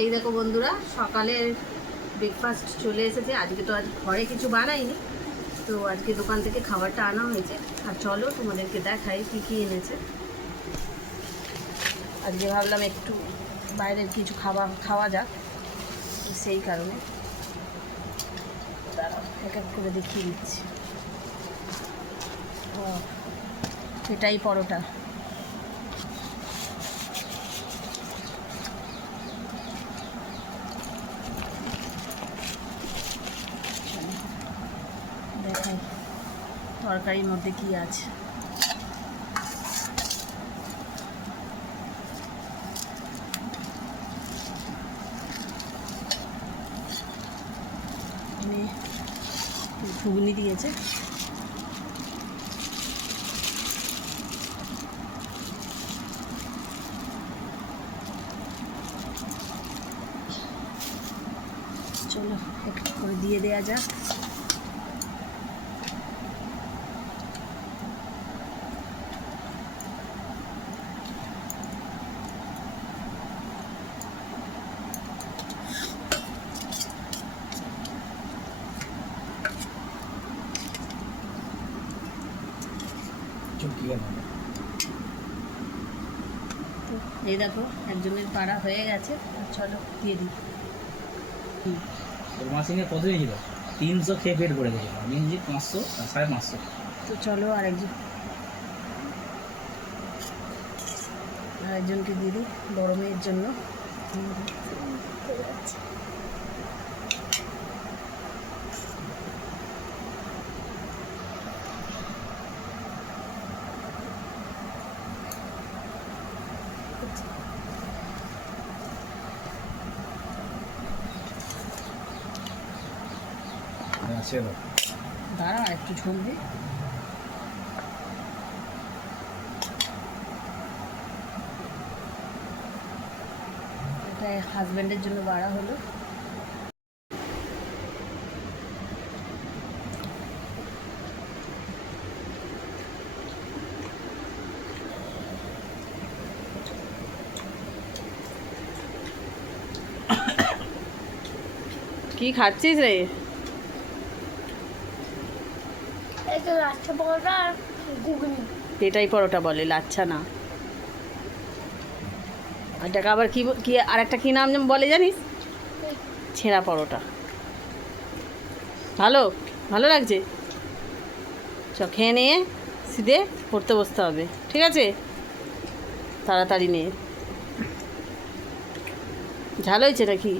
এই দেখো বন্ধুরা, সকালের ব্রেকফাস্ট চলে এসেছে। আজকে তো ঘরে কিছু বানাইনি, তো আজকে দোকান থেকে খাবারটা আনা হয়েছে। আর চলো তোমাদেরকে দেখাই কী কী এনেছে। আজকে ভাবলাম একটু বাইরের কিছু খাওয়া যাক, সেই কারণে দাঁড়াও এক এক করে দেখিয়ে দিচ্ছি। এটাই পরোটা, দেখাই তরকারির মধ্যে কি আছে। ঘুগনি দিয়েছে, চলো একটু করে দিয়ে দেওয়া যাক। এই দেখো একজনের পাড়া হয়ে গেছে, চলো দিয়ে দিই। মাসিংয়ে কত নিয়েছিল? 300 খেয়ে পেট ভরে গেছিল। আমি নিয়েছি 500 আর 550। তো চলো আরেকজনকে দিয়ে দিই, বড় মেয়ের জন্য। দাঁড়া একটু ঝোল দিই। এটা হাজব্যান্ডের জন্য বাড়া হলো। কি খাচ্ছিস রে? এটাই পরোটা বলে, লাচ্ছা না। এটাকে আবার কি আর একটা কি নাম বলে জানিস? ছেঁড়া পরোটা। ভালো লাগছে। খেয়ে নিয়ে সিধে পড়তে বসতে হবে, ঠিক আছে? তাড়াতাড়ি নিয়ে। ঝাল হয়েছে নাকি?